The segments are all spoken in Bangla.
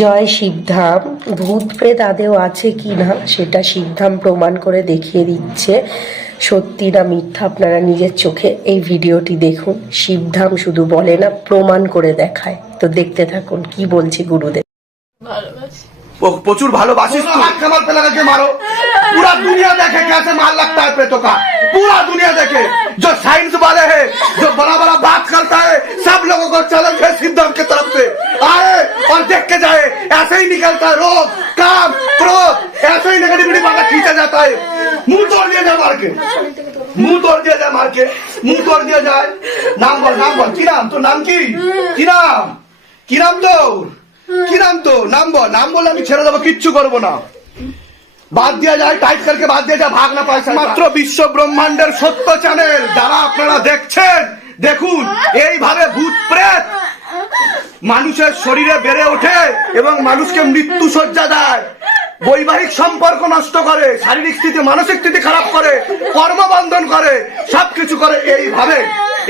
জয় শিবধাম। ভূত প্রেত আদেও আছে কি না সেটা শিবধাম প্রমাণ করে দেখিয়ে দিচ্ছে, সত্যি না মিথ্যা আপনারা নিজের চোখে এই ভিডিওটি দেখুন। শিবধাম শুধু বলে না, প্রমাণ করে দেখায়। তো দেখতে থাকুন কি বলছে গুরুদেব। प्रचुर भालोबासिस तू हाथ कमर पे लगा के मारो। पूरा दुनिया देखे कैसे मार लगता है प्रेतों का, पूरा दुनिया देखे। जो साइंस वाले हैं, जो बड़ा बड़ा बात करता है, सब लोगों को चैलेंज है सिद्धांत की तरफ से आए और देख के जाए। ऐसे ही निकलता है रोग काम क्रोध, ऐसे ही नेगेटिविटी वाला खींचा जाता है। मुंह तोड़ दिया जाए मार के, मुंह तोड़ दिया जाए मार के, मुंह तोड़ दिया जाए। नाम बोल की नाम तो नाम की नाम तो কি নাম তো নাম বলে আমি ছেড়ে দেবো, কিচ্ছু করবো না। বাদ দিয়া যায়, টাইট করকে বাদ দিয়ে যায়, ভাগ না পায়। মাত্র বিশ্ব ব্রহ্মাণ্ডের সত্য চ্যানেল যারা আপনারা দেখছেন, দেখুন এইভাবে ভূত প্রেত মানুষের শরীরে বেড়ে ওঠে এবং মানুষকে মৃত্যু সজ্জা দেয়, বৈবাহিক সম্পর্ক নষ্ট করে, শারীরিক স্থিতি মানসিক স্থিতি খারাপ করে, কর্মবন্ধন করে, সবকিছু করে এইভাবে।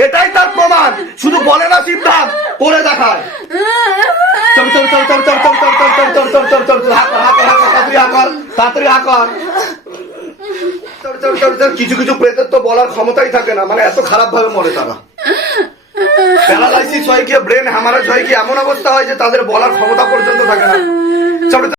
এটাই তার প্রমাণ, শুধু বলে না শিবধাম, করে দেখায়। কিছু কিছু প্রেতের তো বলার ক্ষমতাই থাকে না, মানে এত খারাপ ভাবে মরে তারা। প্যারালাইসিস হয় কি, ব্রেন হ্যামারেজ হয় কি, এমন অবস্থা হয় যে তাদের বলার ক্ষমতা পর্যন্ত থাকে না।